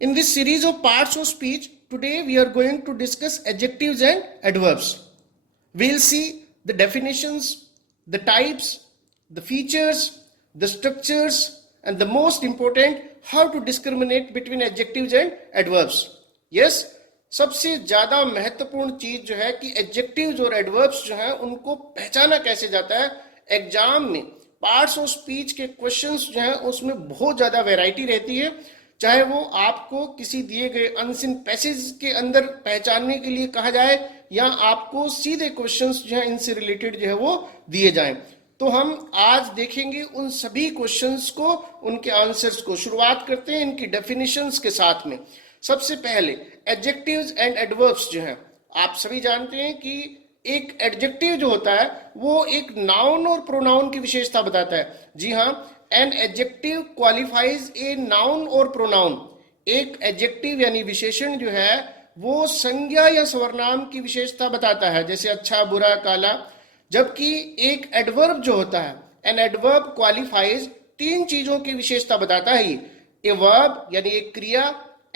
In this series of parts of speech, today we are going to discuss adjectives and adverbs. We'll see the definitions, the types, the features, the structures, and the most important, how to discriminate between adjectives and adverbs. Yes, सबसे ज्यादा महत्वपूर्ण चीज जो है कि adjectives और adverbs जो है उनको पहचाना कैसे जाता है। एग्जाम में पार्ट्स ऑफ स्पीच के क्वेश्चंस जो है उसमें बहुत ज्यादा वैरायटी रहती है, चाहे वो आपको किसी दिए गए अनसिन पैसेज के अंदर पहचानने के लिए कहा जाए या आपको सीधे क्वेश्चंस जो है इनसे रिलेटेड जो है वो दिए जाएं। तो हम आज देखेंगे उन सभी क्वेश्चंस को, उनके आंसर्स को। शुरुआत करते हैं इनकी डेफिनेशंस के साथ में। सबसे पहले एडजेक्टिव्स एंड एडवर्ब्स जो हैं, आप सभी जानते हैं कि एक एडजेक्टिव जो होता है वो एक नाउन और प्रोनाउन की विशेषता बताता है। जी हाँ, an adjective qualifies a noun और प्रोनाउन। एक एडजेक्टिव यानी विशेषण जो है वो संज्ञा या सर्वनाम की विशेषता बताता है, जैसे अच्छा, बुरा, काला। जबकि एक एडवर्ब जो होता है, एन एडवर्ब क्वालिफाइज तीन चीजों की विशेषता बताता है। ए वर्ब यानी एक क्रिया,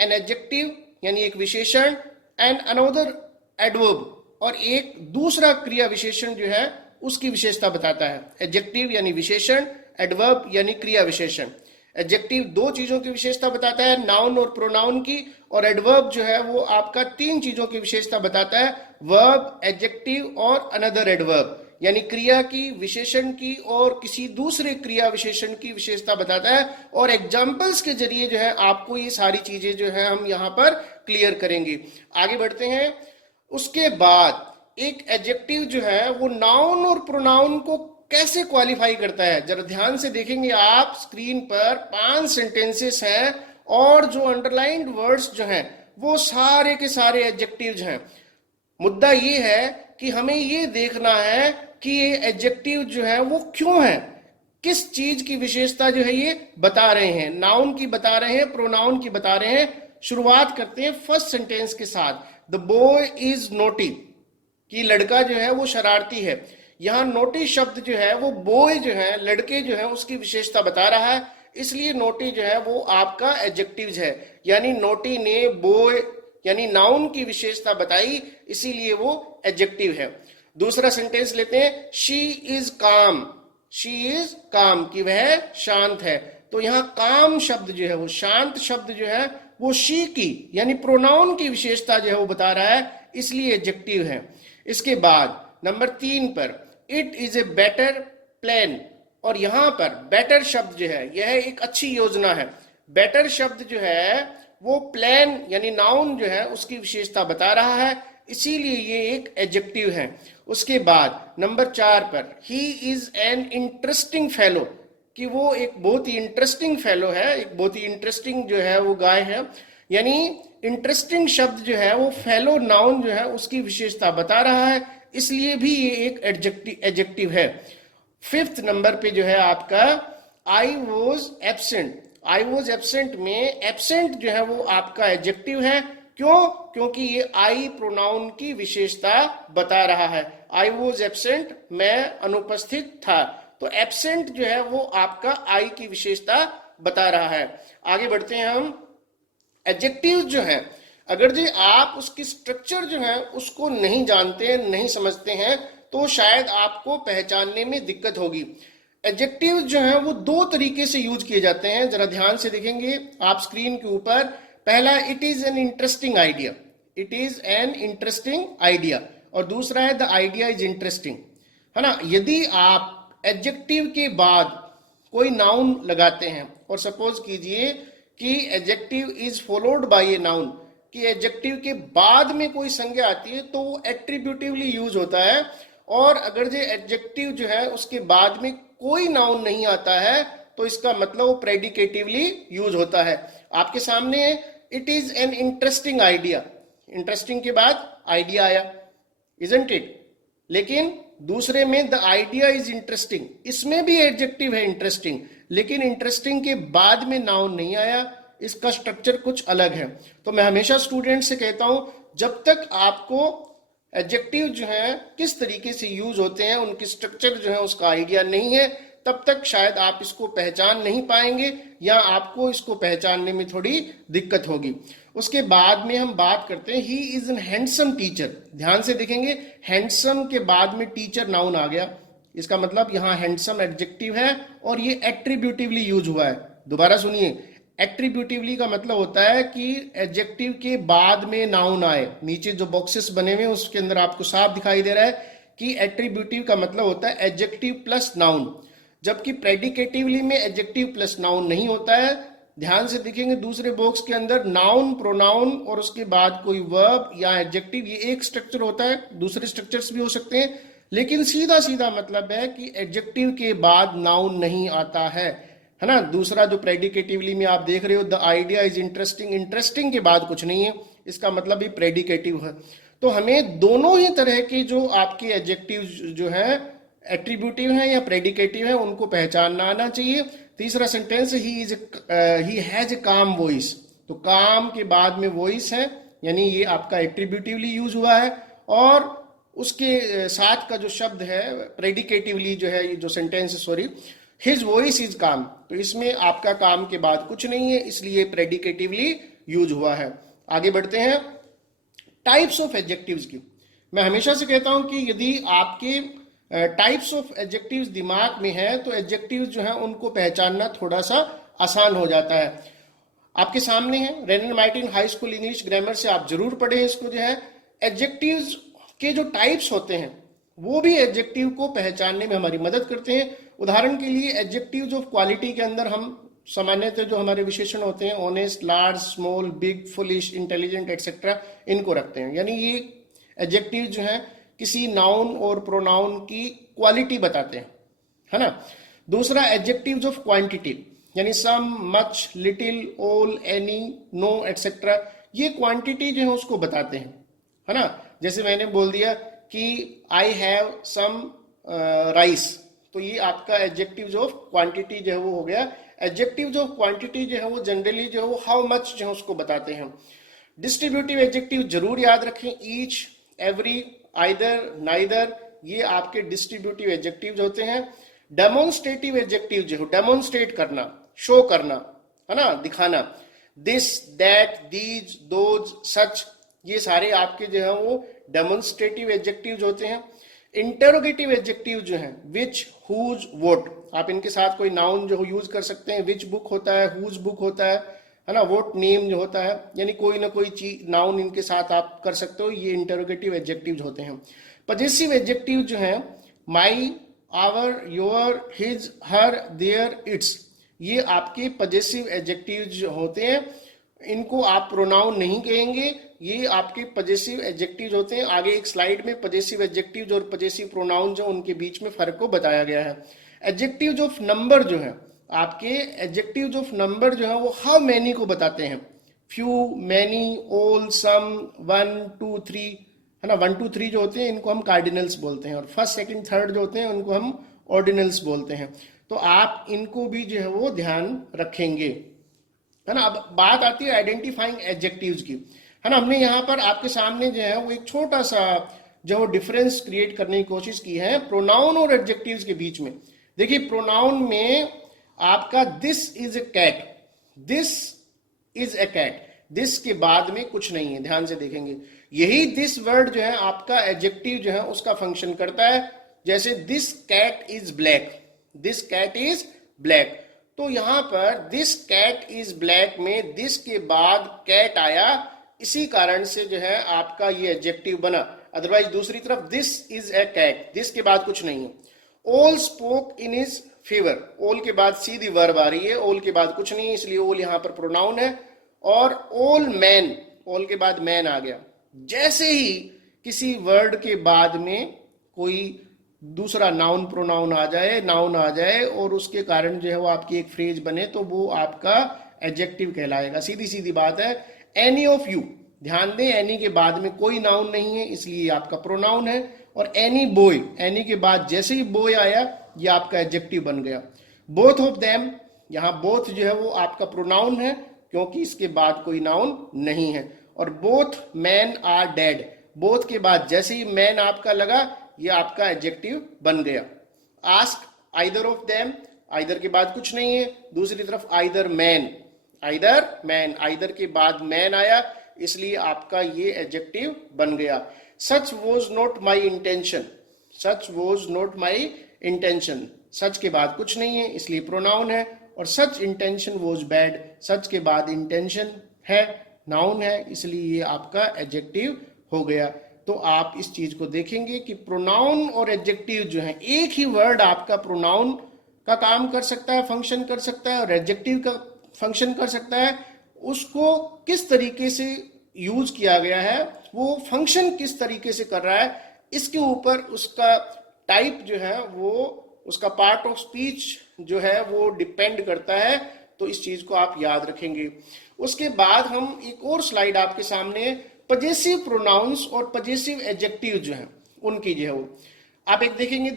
एन एडजेक्टिव यानी एक विशेषण, एंड अनदर एडवर्ब और एक दूसरा क्रिया विशेषण जो है उसकी विशेषता बताता है। एडजेक्टिव यानी विशेषण, एडवर्ब यानी क्रिया विशेषण। एडजेक्टिव दो चीजों की विशेषता बताता है, नाउन और प्रोनाउन की, और एडवर्ब जो है वो आपका तीन चीजों की विशेषता बताता है, वर्ब, एडजेक्टिव और अनदर एडवर्ब, यानी क्रिया की, विशेषण की और किसी दूसरे क्रिया विशेषण की विशेषता बताता है। और एग्जाम्पल्स के जरिए जो है आपको ये सारी चीजें जो है हम यहाँ पर क्लियर करेंगे। आगे बढ़ते हैं। उसके बाद एक एडजेक्टिव जो है वो नाउन और प्रोनाउन को कैसे क्वालिफाई करता है, जरा ध्यान से देखेंगे आप। स्क्रीन पर 5 सेंटेंसेस हैं और जो अंडरलाइंड वर्ड्स जो हैं वो सारे के सारे एडजेक्टिव्स हैं। मुद्दा ये है कि हमें ये देखना है कि ये एडजेक्टिव जो है वो क्यों है, किस चीज की विशेषता जो है ये बता रहे हैं। नाउन की बता रहे हैं, प्रोनाउन की बता रहे हैं। शुरुआत करते हैं फर्स्ट सेंटेंस के साथ। द बॉय इज नोटी, कि लड़का जो है वो शरारती है। यहाँ नोटी शब्द जो है वो बॉय जो है, लड़के जो है उसकी विशेषता बता रहा है, इसलिए नोटी जो है वो आपका एडजेक्टिव है। यानी नोटी ने बॉय यानी नाउन की विशेषता बताई, इसीलिए वो एडजेक्टिव है। दूसरा सेंटेंस लेते हैं। शी इज काम, शी इज काम, कि वह शांत है। तो यहाँ काम शब्द जो है वो, शांत शब्द जो है वो शी की यानी प्रोनाउन की विशेषता जो है वो बता रहा है, इसलिए एडजेक्टिव है। इसके बाद नंबर 3 पर, it is a better plan, और यहां पर बेटर शब्द जो है यह एक अच्छी योजना है। बेटर शब्द जो है वो प्लान यानी नाउन जो है उसकी विशेषता बता रहा है, इसीलिए ये एक एडजेक्टिव है। उसके बाद नंबर 4 पर, he is an interesting fellow, कि वो एक बहुत ही इंटरेस्टिंग फेलो है, एक बहुत ही इंटरेस्टिंग जो है वो गाय है। यानी इंटरेस्टिंग शब्द जो है वो फेलो नाउन जो है उसकी विशेषता बता रहा है, इसलिए भी ये एक एडजेक्टिव है। 5th नंबर पे जो है आपका I was absent. I was absent में एब्सेंट जो है वो आपका एडजेक्टिव है। क्यों? क्योंकि ये आई प्रोनाउन की विशेषता बता रहा है। आई वॉज एब्सेंट, मैं अनुपस्थित था। तो एब्सेंट जो है वो आपका आई की विशेषता बता रहा है। आगे बढ़ते हैं हम। एडजेक्टिव जो है, अगर जी आप उसकी स्ट्रक्चर जो है उसको नहीं जानते, नहीं समझते हैं, तो शायद आपको पहचानने में दिक्कत होगी। एडजेक्टिव जो है वो 2 तरीके से यूज किए जाते हैं, जरा ध्यान से देखेंगे आप स्क्रीन के ऊपर। पहला, it is an interesting idea, it is an interesting idea, और दूसरा है द आइडिया इज इंटरेस्टिंग, है ना। यदि आप एडजेक्टिव के बाद कोई नाउन लगाते हैं, और सपोज कीजिए कि adjective is followed by a noun, कि एडजेक्टिव के बाद में कोई संज्ञा आती है तो वो एट्रीब्यूटिवली यूज होता है। और अगर जो एडजेक्टिव जो है उसके बाद में कोई नाउन नहीं आता है तो इसका मतलब वो प्रेडिकेटिवली यूज होता है। आपके सामने it is an interesting idea, interesting के बाद आइडिया आया, इजंट इट। लेकिन दूसरे में द आइडिया इज इंटरेस्टिंग, इसमें भी एडजेक्टिव है इंटरेस्टिंग, लेकिन इंटरेस्टिंग के बाद में नाउन नहीं आया, इसका स्ट्रक्चर कुछ अलग है। तो मैं हमेशा स्टूडेंट से कहता हूं, जब तक आपको एडजेक्टिव जो है किस तरीके से यूज होते हैं, उनकी स्ट्रक्चर जो है उसका आइडिया नहीं है, तब तक शायद आप इसको पहचान नहीं पाएंगे या आपको इसको पहचानने में थोड़ी दिक्कत होगी। उसके बाद में हम बात करते हैं he is an handsome teacher. ध्यान से देखेंगे, हैंडसम के बाद में टीचर नाउन आ गया, इसका मतलब यहाँ हैंडसम एडजेक्टिव है और ये एट्रीब्यूटिवली यूज हुआ है। दोबारा सुनिए, एट्रीब्यूटिवली का मतलब होता है कि एडजेक्टिव के बाद में नाउन आए। नीचे जो बॉक्सेस बने हुए हैं उसके अंदर आपको साफ दिखाई दे रहा है कि एट्रीब्यूटिव का मतलब होता है एडजेक्टिव प्लस नाउन, जबकि प्रेडिकेटिवली में एडजेक्टिव प्लस नाउन नहीं होता है। ध्यान से देखेंगे दूसरे बॉक्स के अंदर नाउन, प्रोनाउन और उसके बाद कोई वर्ब या एडजेक्टिव, ये एक स्ट्रक्चर होता है, दूसरे स्ट्रक्चर्स भी हो सकते हैं, लेकिन सीधा सीधा मतलब है कि एडजेक्टिव के बाद नाउन नहीं आता है ना। दूसरा जो प्रेडिकेटिवली में आप देख रहे हो, the idea is interesting, interesting के बाद कुछ नहीं है, इसका मतलब भी प्रेडिकेटिव है। तो हमें दोनों ही तरह के जो आपके एडजेक्टिव जो है एट्रीब्यूटिव है या प्रेडिकेटिव है उनको पहचानना आना चाहिए। तीसरा सेंटेंस ही हैज ए काम वॉइस, तो काम के बाद में वॉइस है, यानी ये आपका एट्रीब्यूटिवली यूज हुआ है। और उसके साथ का जो शब्द है प्रेडिकेटिवली जो है, ये जो sentence sorry, his voice is काम, तो इसमें आपका काम के बाद कुछ नहीं है, इसलिए प्रेडिकेटिवली यूज हुआ है। आगे बढ़ते हैं टाइप्स ऑफ एडजेक्टिव्स की। मैं हमेशा से कहता हूं कि यदि आपके टाइप्स ऑफ एडजेक्टिव्स दिमाग में है तो एडजेक्टिव्स जो है उनको पहचानना थोड़ा सा आसान हो जाता है। आपके सामने है Wren and Martin high school English grammar से, आप जरूर पढ़ें इसको। जो है एडजेक्टिव्स के जो टाइप्स होते हैं वो भी एडजेक्टिव को पहचानने में हमारी मदद करते हैं। उदाहरण के लिए एडजेक्टिव्स ऑफ क्वालिटी के अंदर हम सामान्यतः जो हमारे विशेषण होते हैं honest, large, small, big, foolish, intelligent etcetera, इनको रखते हैं। यानी ये एडजेक्टिव जो है किसी नाउन और प्रोनाउन की क्वालिटी बताते हैं, है ना। दूसरा एडजेक्टिव्स ऑफ क्वांटिटी, यानी some, much, little, all, any, no etcetera, ये क्वांटिटी जो है उसको बताते हैं, है ना। जैसे मैंने बोल दिया कि आई हैव सम राइस, तो ये आपका एडजेक्टिव्स ऑफ क्वांटिटी जो है वो हो गया। एडजेक्टिव्स ऑफ क्वांटिटी जो है वो जनरली जो है वो हाउ मच जो है उसको बताते हैं। डिस्ट्रीब्यूटिव एडजेक्टिव जरूर याद रखें, ईच, एवरी, आइदर, नाइदर, ये आपके डिस्ट्रीब्यूटिव एडजेक्टिव्स होते हैं। डेमोन्स्ट्रेटिव एडजेक्टिव जो है डेमोन्स्ट्रेट करना, शो करना, है ना, दिखाना, दिस, दैट, दीज, दोज, सच, ये सारे आपके जो है वो डेमोन्स्ट्रेटिव एडजेक्टिव्स होते हैं। इंटरोगेटिव एडजेक्टिव जो है विच, हुज, वोट, आप इनके साथ कोई नाउन जो यूज कर सकते हैं। विच बुक होता है, हुज बुक होता है ना, वोट नेम जो होता है, यानी कोई ना कोई चीज नाउन इनके साथ आप कर सकते हो, ये इंटरोगेटिव एडजेक्टिव्स होते हैं। पजेसिव एडजेक्टिव जो है my, our, your, his, her, their, its, ये आपके पजेसिव एडजेक्टिव जो होते हैं, इनको आप प्रोनाउन नहीं कहेंगे, ये आपके पजेसिव एडजेक्टिव होते हैं। आगे एक स्लाइड में पजेसिव एडजेक्टिव और पजेसिव प्रोनाउन जो उनके बीच में फर्क को बताया गया है। एडजेक्टिव ऑफ नंबर जो है आपके एडजेक्टिव ऑफ नंबर जो है वो हाउ मैनी को बताते हैं। फ्यू, मैनी, ऑल, सम, 1, 2, 3, है ना। 1, 2, 3 जो होते हैं इनको हम कार्डिनल्स बोलते हैं, और फर्स्ट, सेकंड, थर्ड जो होते हैं उनको हम ऑर्डिनल्स बोलते हैं। तो आप इनको भी जो है वो ध्यान रखेंगे, है ना। अब बात आती है आइडेंटिफाइंग एडजेक्टिव्स की, है ना। हमने यहाँ पर आपके सामने जो है वो एक छोटा सा जो डिफरेंस क्रिएट करने की कोशिश की है प्रोनाउन और एडजेक्टिव्स के बीच में। देखिए प्रोनाउन में आपका this is a cat, this is a cat, this के बाद में कुछ नहीं है, ध्यान से देखेंगे। यही दिस वर्ड जो है आपका एडजेक्टिव जो है उसका फंक्शन करता है। जैसे this cat is black, this cat is black, तो यहां पर दिस कैट इज ब्लैक में दिस के बाद कैट आया, इसी कारण से जो है आपका ये एडजेक्टिव बना। अदरवाइज दूसरी तरफ this is a cat, this के बाद कुछ नहीं है। All spoke in his favour, all के बाद सीधी वर्ब आ रही है, ऑल के बाद कुछ नहीं है, इसलिए ऑल यहां पर प्रोनाउन है। और ऑल मैन, ऑल के बाद मैन आ गया। जैसे ही किसी वर्ड के बाद में कोई दूसरा नाउन प्रोनाउन आ जाए, नाउन आ जाए और उसके कारण जो है वो आपकी एक फ्रेज बने, तो वो आपका एडजेक्टिव कहलाएगा। सीधी सीधी बात है। एनी ऑफ यू, ध्यान दें एनी के बाद में कोई नाउन नहीं है, इसलिए आपका प्रोनाउन है। और एनी बॉय, एनी के बाद जैसे ही बॉय आया ये आपका एडजेक्टिव बन गया। बोथ ऑफ देम, यहां बोथ जो है वो आपका प्रोनाउन है क्योंकि इसके बाद कोई नाउन नहीं है। और both man are dead, both के बाद जैसे ही मैन आपका लगा ये आपका एडजेक्टिव बन गया। Ask either of them, either के बाद कुछ नहीं है। दूसरी तरफ either man, either man, either के बाद मैन आया, इसलिए आपका ये एडजेक्टिव बन गया। Such was not my intention, such was not my intention, such के बाद कुछ नहीं है इसलिए प्रोनाउन है। और such intention was bad, such के बाद इंटेंशन है, नाउन है, इसलिए ये आपका एडजेक्टिव हो गया। तो आप इस चीज को देखेंगे कि प्रोनाउन और एडजेक्टिव जो है, एक ही वर्ड आपका प्रोनाउन का काम कर सकता है, फंक्शन कर सकता है, और एडजेक्टिव का फंक्शन कर सकता है। उसको किस तरीके से यूज किया गया है, वो फंक्शन किस तरीके से कर रहा है, इसके ऊपर उसका टाइप जो है, वो उसका पार्ट ऑफ स्पीच जो है वो डिपेंड करता है। तो इस चीज को आप याद रखेंगे। उसके बाद हम एक और स्लाइड आपके सामने पजेसिव प्रोनाउंस और पजेसिव एडजेक्टिव जो है उनकी जो है वो आप एक देखेंगे।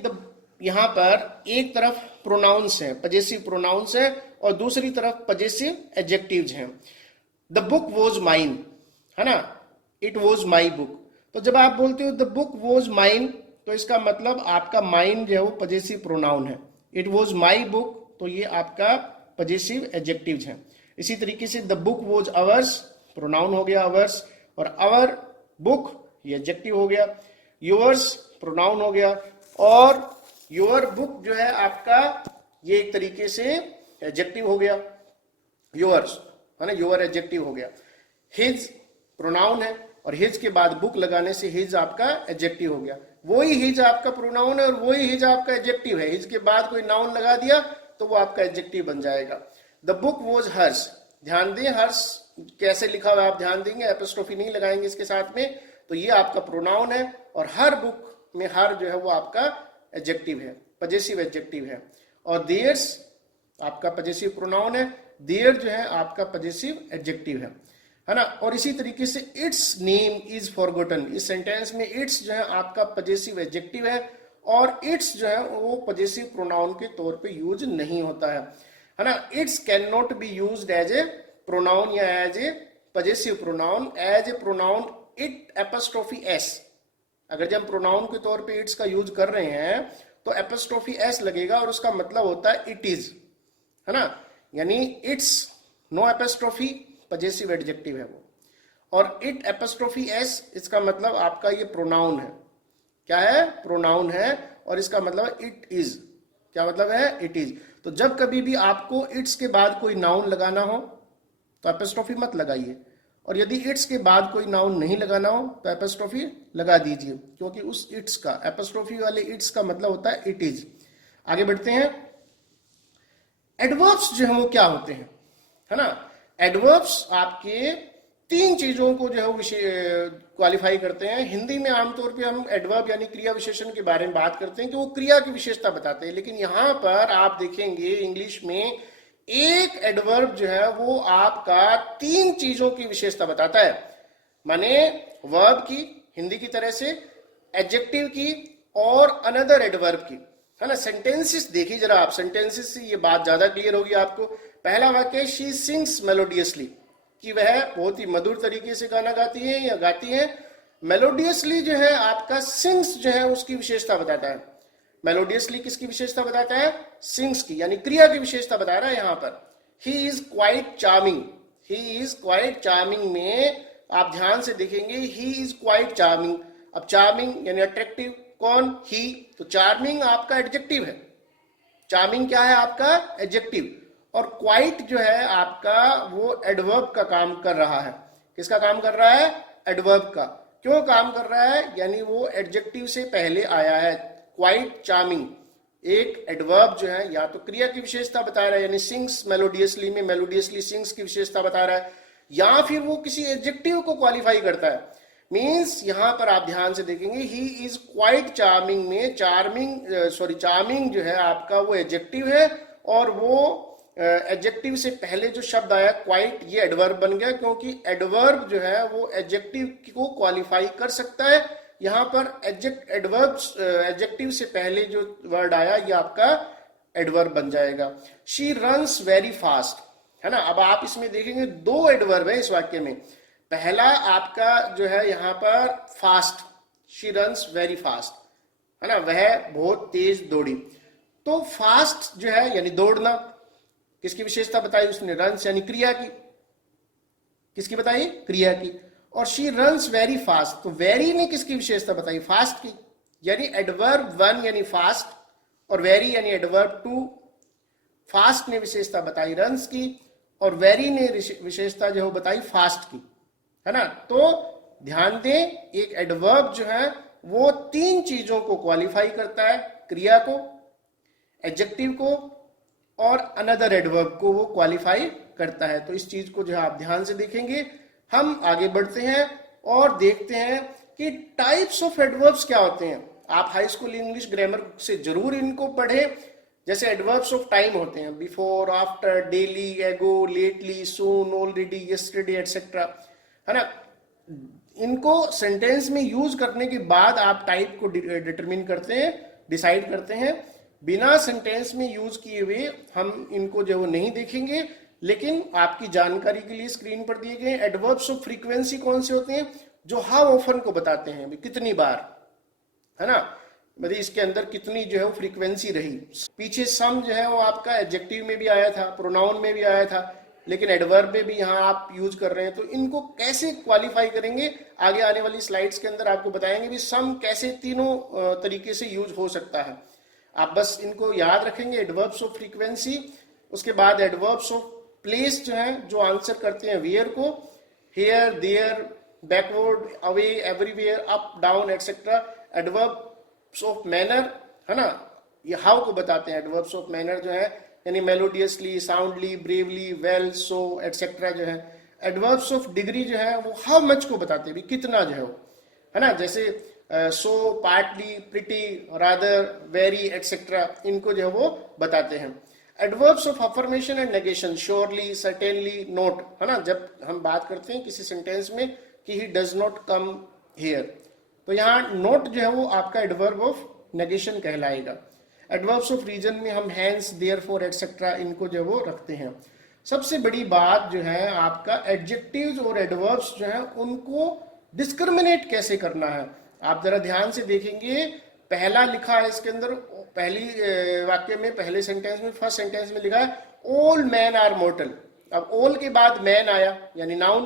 यहाँ पर एक तरफ प्रोनाउंस है, पजेसिव प्रोनाउंस है, और दूसरी तरफ पजेसिव एडजेक्टिव्स हैं। द बुक वॉज माइन, है ना, इट वॉज माई बुक। तो जब आप बोलते हो द बुक वॉज माइन, तो इसका मतलब आपका माइन जो है वो पजेसिव प्रोनाउन है। इट वॉज माई बुक, तो ये आपका पजेसिव एडजेक्टिव्स हैं। इसी तरीके से the book was ours, pronoun हो गया अवर्स, और अवर बुक ये एडजेक्टिव हो गया। योर्स प्रोनाउन हो गया, और योर बुक जो है आपका ये एक तरीके से एडजेक्टिव हो गया, योर्स, है ना, योर एडजेक्टिव हो गया। हिज प्रोनाउन है, और हिज के बाद बुक लगाने से हिज आपका एडजेक्टिव हो गया। वही हिज आपका प्रोनाउन है और वही हिज आपका एडजेक्टिव है। हिज के बाद कोई नाउन लगा दिया तो वो आपका एडजेक्टिव बन जाएगा। द बुक वॉज हर्स, ध्यान दें हर्स कैसे लिखा हुआ आप ध्यान देंगे, एपोस्ट्रोफी नहीं लगाएंगे इसके साथ में, तो ये आपका प्रोनाउन है। और हर बुक में हर जो है वो आपका एडजेक्टिव है, पजेसिव एडजेक्टिव है। और देयर्स आपका पजेसिव प्रोनाउन है, देयर जो है आपका पजेसिव एडजेक्टिव है ना। और इसी तरीके से इट्स नेम इज फॉरगॉटन, इस सेंटेंस में इट्स जो है आपका पजेसिव एडजेक्टिव है, और इट्स जो है वो पजेसिव प्रोनाउन के तौर पे यूज नहीं होता है ना। Its can not be used as a pronoun या as a possessive pronoun. As a pronoun it apostrophe s, अगर जब हम प्रोनाउन के तौर पे इट्स का यूज कर रहे हैं तो एपोस्ट्रोफी एस लगेगा, और उसका मतलब होता है इट इज, है ना। यानी its no apostrophe, possessive adjective है वो, और इट एपोस्ट्रोफी एस इसका मतलब आपका ये प्रोनाउन है। क्या है? प्रोनाउन है, और इसका मतलब इट इज, क्या मतलब है? It is. तो जब कभी भी आपको इट्स के बाद कोई नाउन लगाना हो तो एपोस्ट्रोफी मत लगाइए, और यदि इट्स के बाद कोई नाउन नहीं लगाना हो तो एपोस्ट्रोफी लगा दीजिए, क्योंकि उस इट्स का, एपोस्ट्रोफी वाले इट्स का मतलब होता है इट इज। आगे बढ़ते हैं। एडवर्ब्स जो है वो क्या होते हैं, है ना। एडवर्ब्स आपके तीन चीजों को जो है क्वालिफाई करते हैं। हिंदी में आमतौर पे हम एडवर्ब यानी क्रिया विशेषण के बारे में बात करते हैं कि वो क्रिया की विशेषता बताते हैं, लेकिन यहां पर आप देखेंगे इंग्लिश में एक एडवर्ब जो है वो आपका तीन चीजों की विशेषता बताता है। माने वर्ब की, हिंदी की तरह से, एडजेक्टिव की, और अनदर एडवर्ब की, है ना। सेंटेंसेस देखिए जरा आप, सेंटेंसेस से ये बात ज्यादा क्लियर होगी आपको। पहला वाक्य, शी सिंग्स मेलोडियसली, कि वह बहुत ही मधुर तरीके से गाना गाती है या गाती है। मेलोडियसली जो है आपका सिंग्स जो है उसकी विशेषता बताता है। मेलोडियसली किसकी विशेषता बताता है? सिंग्स की, यानी क्रिया की विशेषता बता रहा है यहां पर। He is quite charming, he is quite charming में आप ध्यान से देखेंगे, ही इज क्वाइट चार्मिंग। अब चार्मिंग यानी अट्रैक्टिव कौन? ही। तो चार्मिंग आपका एडजेक्टिव है, चार्मिंग क्या है आपका? एडजेक्टिव। और क्वाइट जो है आपका वो एडवर्ब का काम कर रहा है। किसका काम कर रहा है? एडवर्ब का। क्यों काम कर रहा है? यानी वो एडजेक्टिव से पहले आया है। क्वाइट चार्मिंग एक एडवर्ब जो है या तो क्रिया की विशेषता बता रहा है, यानी सिंग्स मेलोडियसली में मेलोडियसली सिंग्स की विशेषता बता रहा है, या फिर वो किसी एडजेक्टिव को क्वालिफाई करता है। मीन्स यहां पर आप ध्यान से देखेंगे, ही इज क्वाइट चार्मिंग में चार्मिंग जो है आपका वो एडजेक्टिव है, और वो एडजेक्टिव से पहले जो शब्द आया क्वाइट, ये एडवर्ब बन गया, क्योंकि एडवर्ब जो है वो एडजेक्टिव को क्वालिफाई कर सकता है। यहां पर एडजेक्टिव से पहले जो वर्ड आया ये आपका एडवर्ब बन जाएगा। शी रन्स वेरी फास्ट, है ना। अब आप इसमें देखेंगे दो एडवर्ब है इस वाक्य में। पहला आपका जो है यहां पर fast, she runs very fast, है ना, वह बहुत तेज दौड़ी। तो फास्ट जो है यानी दौड़ना, किसकी विशेषता बताई उसने? रन्स यानी क्रिया की। किसकी बताई? क्रिया की। और शी रन्स वेरी फास्ट, तो वेरी ने किसकी विशेषता बताई? फास्ट की। यानी एडवर्ब वन यानी फास्ट और वेरी यानी एडवर्ब टू। फास्ट ने विशेषता बताई रन्स की और वेरी ने विशेषता जो बताई फास्ट की, है ना। तो ध्यान दें, एक एडवर्ब जो है वो तीन चीजों को क्वालिफाई करता है, क्रिया को, एडजेक्टिव को और अनदर एडवर्ब को वो क्वालिफाई करता है। तो इस चीज को जो है आप ध्यान से देखेंगे। हम आगे बढ़ते हैं और देखते हैं कि टाइप्स ऑफ एडवर्ब्स क्या होते हैं। आप हाई स्कूल इंग्लिश ग्रामर से जरूर इनको पढ़ें। जैसे एडवर्ब्स ऑफ टाइम होते हैं, बिफोर, आफ्टर, डेली, एगो, लेटली, सून, ऑलरेडी, यस्टरडे एटसेट्रा, है ना। इनको सेंटेंस में यूज करने के बाद आप टाइप को डिटरमिन करते हैं, डिसाइड करते हैं। बिना सेंटेंस में यूज किए हुए हम इनको जो नहीं देखेंगे, लेकिन आपकी जानकारी के लिए स्क्रीन पर दिए गए एडवर्ब्स ऑफ फ्रीक्वेंसी कौन से होते हैं? जो हाउ ऑफन को बताते हैं, कितनी बार, है ना, मतलब इसके अंदर कितनी जो है वो फ्रीक्वेंसी रही। पीछे सम जो है वो आपका एडजेक्टिव में भी आया था, प्रोनाउन में भी आया था, लेकिन एडवर्ब में भी यहाँ आप यूज कर रहे हैं। तो इनको कैसे क्वालिफाई करेंगे, आगे आने वाली स्लाइड्स के अंदर आपको बताएंगे भी सम कैसे तीनों तरीके से यूज हो सकता है। आप बस इनको याद रखेंगे, एडवर्ब्स ऑफ फ्रीक्वेंसी, उसके बाद एडवर्ब्स ऑफ प्लेस जो है, जो आंसर करते हैं वेयर को, here, there, backward, away, everywhere, up, down etcetera. Adverbs of manner, है ना, ये हाउ को बताते हैं। एडवर्ब्स ऑफ मैनर जो है यानी मेलोडियसली, साउंडली, ब्रेवली, वेल, सो एटसेट्रा जो है। एडवर्ब्स ऑफ डिग्री जो है वो हाउ मच को बताते हैं, कितना जो है ना, जैसे so, partly, pretty, rather, very etcetera, इनको जो है वो बताते हैं। Adverbs of affirmation and negation, surely, certainly, not, है ना, जब हम बात करते हैं किसी सेंटेंस में कि he does not come here, तो यहाँ नोट जो है वो आपका एडवर्ब ऑफ नेगेशन कहलाएगा। एडवर्ब्स ऑफ रीजन में हम हैंस, देयरफॉर एटसेट्रा इनको जो वो रखते हैं। सबसे बड़ी बात जो है आपका एडजेक्टिव्स और एडवर्ब्स जो है उनको डिस्क्रिमिनेट कैसे करना है। आप जरा ध्यान से देखेंगे, पहला लिखा है इसके अंदर, पहली वाक्य में, पहले सेंटेंस में, फर्स्ट सेंटेंस में लिखा है ऑल मैन आर मोर्टल। अब ऑल के बाद मैन आया यानी नाउन,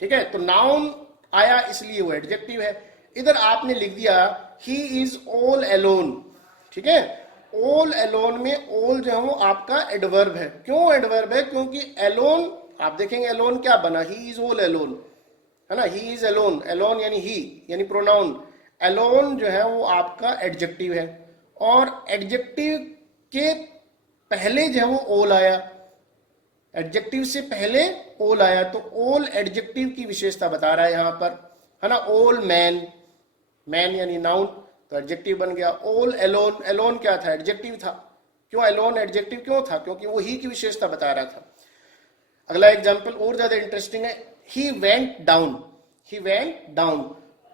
ठीक है, तो नाउन आया इसलिए वो एडजेक्टिव है। इधर आपने लिख दिया ही इज ऑल एलोन, ठीक है। ऑल एलोन में ऑल जो है वो आपका एडवर्ब है। क्यों एडवर्ब है? क्योंकि एलोन, आप देखेंगे एलोन क्या बना, ही इज ऑल एलोन, है ना, ही इज एलोन, एलोन यानी ही यानी प्रोनाउन। एलोन जो है वो आपका एडजेक्टिव है और एडजेक्टिव के पहले जो है वो ऑल आया, एडजेक्टिव से पहले ऑल आया, तो ऑल एडजेक्टिव की विशेषता बता रहा है यहां पर, है ना। ऑल मैन, मैन यानी नाउन, तो एडजेक्टिव बन गया। ऑल एलोन, एलोन क्या था? एडजेक्टिव था। क्यों एलोन एडजेक्टिव क्यों था? क्योंकि वो ही की विशेषता बता रहा था। अगला एग्जाम्पल और ज्यादा इंटरेस्टिंग है, he went down, he went down,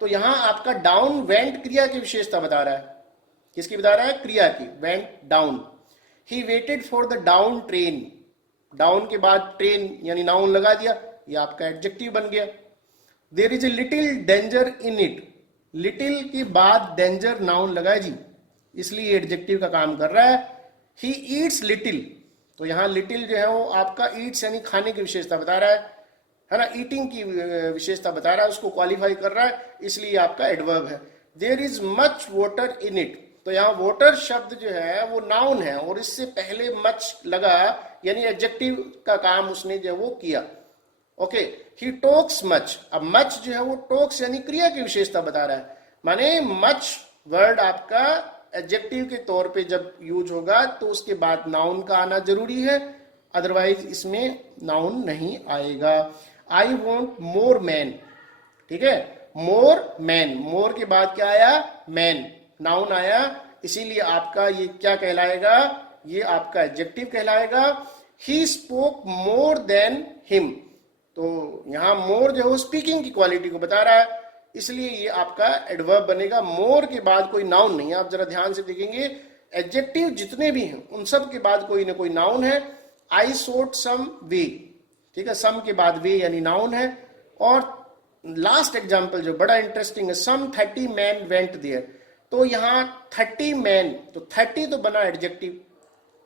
तो यहां आपका डाउन, वेंट क्रिया की विशेषता बता रहा है। किसकी बता रहा है? क्रिया की, went down. He waited for the down train, down के बाद ट्रेन यानी नाउन लगा दिया, ये आपका एडजेक्टिव बन गया। There is a little danger in it, little के बाद डेंजर नाउन लगा जी, इसलिए एडजेक्टिव का काम कर रहा है। ही ईट्स लिटिल, तो यहां लिटिल जो है वो आपका ईट्स यानी खाने की विशेषता बता रहा है ना, ईटिंग की विशेषता बता रहा है, उसको क्वालिफाई कर रहा है, इसलिए आपका एडवर्ब है। There is much water in it, तो यहाँ वाटर शब्द जो है वो नाउन है और इससे पहले मच लगा यानी एडजेक्टिव का काम उसने जो वो किया। ओके, ही टॉक्स मच, अब मच जो है वो टॉक्स यानी क्रिया की विशेषता बता रहा है, माने मच वर्ड आपका एडजेक्टिव के तौर पे जब यूज होगा तो उसके बाद नाउन का आना जरूरी है, अदरवाइज इसमें नाउन नहीं आएगा। आई वॉन्ट मोर मैन, ठीक है, मोर मैन, मोर के बाद क्या आया? मैन, नाउन आया, इसीलिए आपका ये क्या कहलाएगा? ये आपका एडजेक्टिव कहलाएगा। He spoke more than him, तो यहां मोर जो है वो स्पीकिंग की क्वालिटी को बता रहा है, इसलिए ये आपका एडवर्ब बनेगा। मोर के बाद कोई नाउन नहीं है। आप जरा ध्यान से देखेंगे, एडजेक्टिव जितने भी हैं उन सब के बाद कोई ना कोई नाउन है। आई सोट सम वे, ठीक है, सम के बाद वे यानी नाउन है। और लास्ट एग्जाम्पल जो बड़ा इंटरेस्टिंग है, सम 30 मैन वेंट देयर, तो यहाँ 30 मैन, तो 30 तो बना एडजेक्टिव,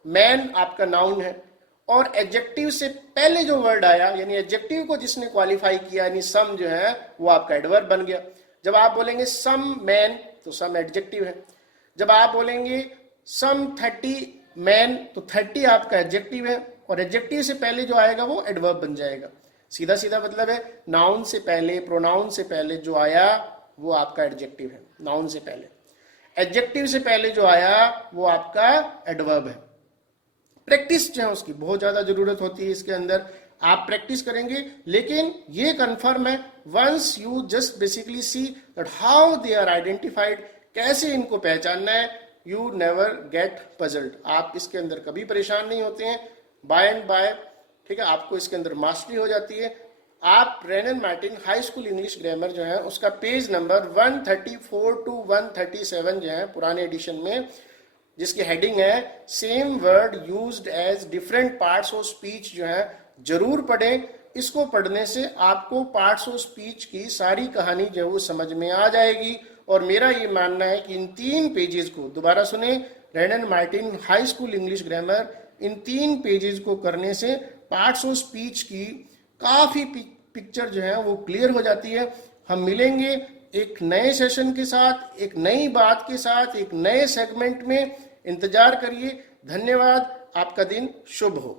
मैन आपका नाउन है, और एडजेक्टिव से पहले जो वर्ड आया यानी एडजेक्टिव को जिसने क्वालिफाई किया यानी सम जो है वो आपका एडवर्ब बन गया। जब आप बोलेंगे सम मैन तो सम एडजेक्टिव है, जब आप बोलेंगे सम 30 मैन तो 30 आपका एडजेक्टिव है, और एडजेक्टिव से पहले जो आएगा वो एडवर्ब बन जाएगा। सीधा सीधा मतलब है नाउन से पहले, प्रोनाउन से पहले जो आया वो आपका एडजेक्टिव है, नाउन से पहले। एडजेक्टिव से पहले जो आया वो आपका एडवर्ब है। प्रैक्टिस जो है उसकी बहुत ज्यादा जरूरत होती है इसके अंदर, आप प्रैक्टिस करेंगे, लेकिन ये कंफर्म है once you just basically see that how they are identified, कैसे इनको पहचानना है, यू नेवर गेट पजल्ड, आप इसके अंदर कभी परेशान नहीं होते हैं। बाय एंड बाय, ठीक है, आपको इसके अंदर मास्टरी हो जाती है। आप Wren and Martin high school English grammar जो है उसका पेज नंबर 134 टू 137 जो है पुराने एडिशन में, जिसकी हेडिंग है same word used as different parts of speech, जो है जरूर पढ़ें। इसको पढ़ने से आपको पार्ट्स ऑफ स्पीच की सारी कहानी जो है वो समझ में आ जाएगी। और मेरा ये मानना है कि इन 3 पेजेस को दोबारा सुने, Wren and Martin high school English grammar, इन 3 पेजेस को करने से पार्ट्स ऑफ स्पीच की काफी पिक्चर जो है वो क्लियर हो जाती है। हम मिलेंगे एक नए सेशन के साथ, एक नई बात के साथ, एक नए सेगमेंट में। इंतजार करिए। धन्यवाद, आपका दिन शुभ हो।